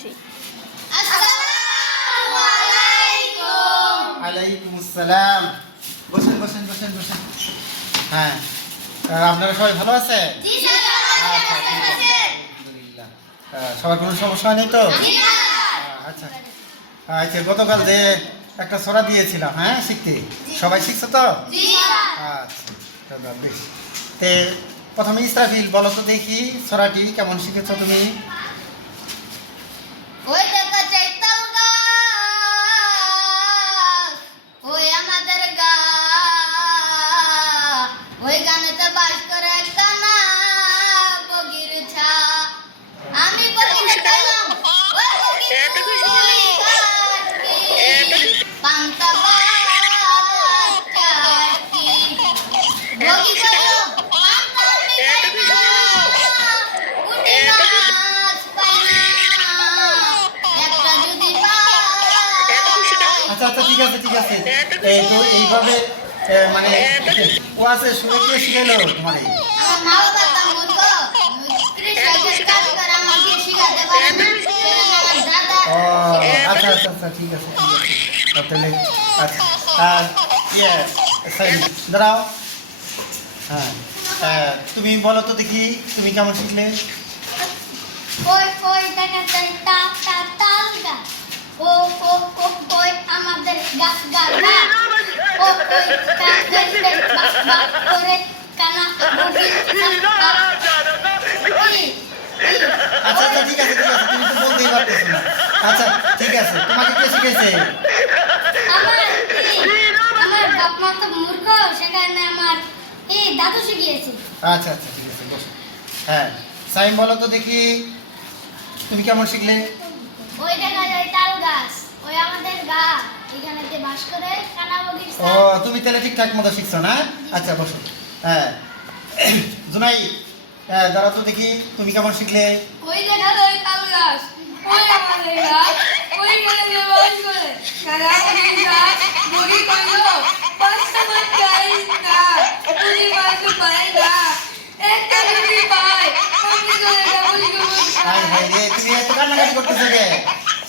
বসি। আসসালামু আলাইকুম। ওয়ালাইকুম আসসালাম। বসেন বসেন বসেন বসেন। হ্যাঁ, আপনারা সবাই ভালো আছেন? জি স্যার, আচ্ছা, ঠিক আছে, আলহামদুলিল্লাহ। সবার কোনো সমস্যা নেই তো? জি স্যার। আচ্ছা আচ্ছা, গতকাল যে একটা ছড়া দিয়েছিলাম, হ্যাঁ, শিখতে সবাই শিখছো তো? জি স্যার। আচ্ছা, তাহলে বেশ। তে প্রথমে ইসরাফিল বলো তো দেখি ছড়াটি কেমন শিখেছো তুমি? ওই দেখা চাইতাল গাছ, ওই আমাদের গা, ওই গানেতে বাস করে কানা বগির ছা। আমি বগিরে গেলাম, ওই বগির তুই কাটকি, পান্তা ভাত চাটকি। বগি গেল, পান্তা আমি খাই না, উঠি মাছ পাই না, একটা যদি পাই। আচ্ছা আচ্ছা, ঠিক আছে ঠিক আছে। এই তো এইভাবে মানে ও আছে শুনে কে শিখাইলো তোমার? আমার মা বাবা তো মূর্খ, কৃষকের কাজ করে আমাকে শিখাতে পারে না, সেজন্য আমার দাদা ও আচ্ছা আচ্ছা আচ্ছা, ঠিক আছে ঠিক আছে। তাহলে আচ্ছা, আর ইয়ে সরি, দাঁড়াও। হ্যাঁ, তুমি বলো তো দেখি তুমি কেমন শিখলে? ওই ওই দেখা যায় তা তা তাল গাছ, ও ও ও ওই আমাদের গা গা গা, ও ওই তা ওই বা বা করে কানা বগি আচ্ছা আচ্ছা, ঠিক আছে ঠিক আছে, তুমি তো বলতেই পারতেছো না। আচ্ছা ঠিক আছে, তোমাকে কে শিখেছে? আমার বাপ মা তো মূর্খ, সেখানে আমার এই দাদু শিখিয়েছে। আচ্ছা আচ্ছা, ঠিক আছে, বসো। হ্যাঁ, সাইম বলো তো দেখি তুমি কেমন শিখলে? ওই দেখা যায় তাল গাছ, ওই আমাদের গা, এখানেতে বাস করে কানা বগির ও, তুমি তাহলে ঠিকঠাক মতো শিখছো না? আচ্ছা বসো। হ্যাঁ, জুনাই, দাঁড়াও তো দেখি তুমি কেমন শিখলে? ওই দেখা যায় তাল গাছ, ওই আমাদের গাছ, ওই গানে বাস করে কানা বগির ছা। বগি কইল, পাঁচটা বাচ্চা না, উনি মাছ পায় না, একটা যদি পায়, আমি চলে যাবো হাই হাই রে, তুমি এত কান্নাকাটি করতেছো কে?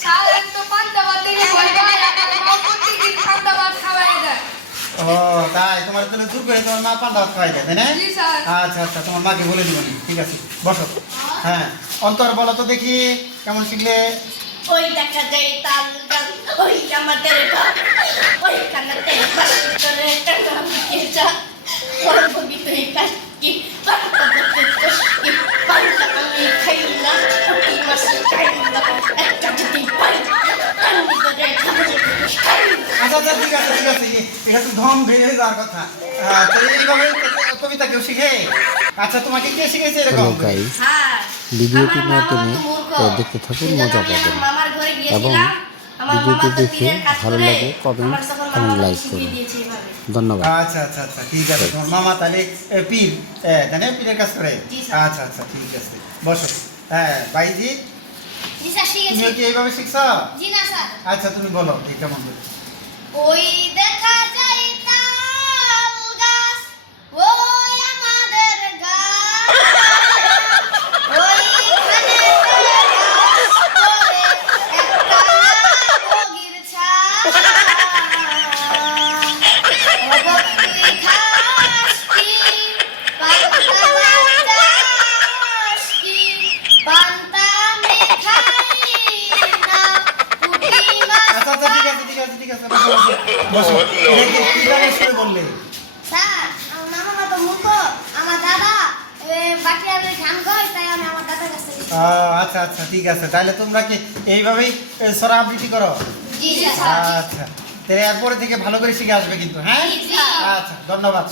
সারাদিন তো পান্তা ভাত থেকে ভয় পায়, আমার মা প্রত্যেকদিন পান্তা ভাত খাওয়ায় দেয়। ও তাই, তোমার জন্য জোর করে তোমার মা পান্তা ভাত খাওয়াই দেয়, তাই না? জি স্যার। আচ্ছা আচ্ছা, তোমার মাকে বলে দিব নি, ঠিক আছে, বসো। হ্যাঁ, অন্তর বলো তো দেখি কেমন শিখলে? ওই দেখা যায় তাল গাছ, ওই আমাদের গাছ, ওই কানাতে বাস করে কানা বগির ছা। ওর বগি তুই কাটকি, পান্তা ভাতের কষকি, পান্তা আমি খাই না, উঠি মাছ খাই না, একটা যদি পাই, কান্দি করে খাবো খাই না। আচ্ছা আচ্ছা, ঠিক আছে ঠিক আছে, এটা তো ধম বেড়ে যাওয়ার কথা। তো এইভাবে কবিতা কেউ শিখে? আচ্ছা, তোমাকে কে শিখেছে এরকম? হ্যালো গাইস, হ্যাঁ, ভিডিওটির আমার মাধ্যমে মামা তো মূর্খ। দেখতে থাকুন, সেজন্য মজা আমি আমার পাবেন। মামার ঘরে এবং গিয়েছিলাম, আমার মামা ভিডিওটি তো দেখে তীরের কাজ ভালো করে, লাগে কমেন্ট আমার তখন এবং মামা আমাকে লাইক শিখিয়ে করুন। দিয়েছে এইভাবে। ধন্যবাদ। আচ্ছা আচ্ছা আচ্ছা, ঠিক আছে, তোমার মামা তাহলে পীর, তাই না, পীরের কাজ করে? জি, স্যার। আচ্ছা আচ্ছা, ঠিক আছে, বসো। হ্যাঁ বাইজি, জি স্যার শিখেছি। তুমিও কি এইভাবে শিখছো? জি না স্যার। আচ্ছা, তুমি বলো ঠিক কেমন বলো। ওই দেখা যায় তাল গাছ, ওই আমাদের গা, ওইখানেতে বাস করে একটা বগির ছা। ও বগি খাস কি, পান্তা ভাত চাস কি, পান্তা আমি খাই না, উঠি মাছ আচ্ছা আচ্ছা, ঠিক আছে ঠিক আছে ঠিক আছে, বসো বসো, বসো। এটা কি গানের সুরে বললে? স্যার, আমার মামা তো মূর্খ, আমার দাদা বাকি আমি ধান খাই, তাই আমি আমার দাদার কাছ থেকে শিখি। আচ্ছা আচ্ছা, ঠিক আছে, তাহলে তোমরা কি এইভাবেই ছড়া আবৃত্তি করো? জি স্যার। আচ্ছা, তাহলে এরপরে থেকে ভালো করে শিখে আসবে কিন্তু, হ্যাঁ? জি, স্যার। আচ্ছা, ধন্যবাদ।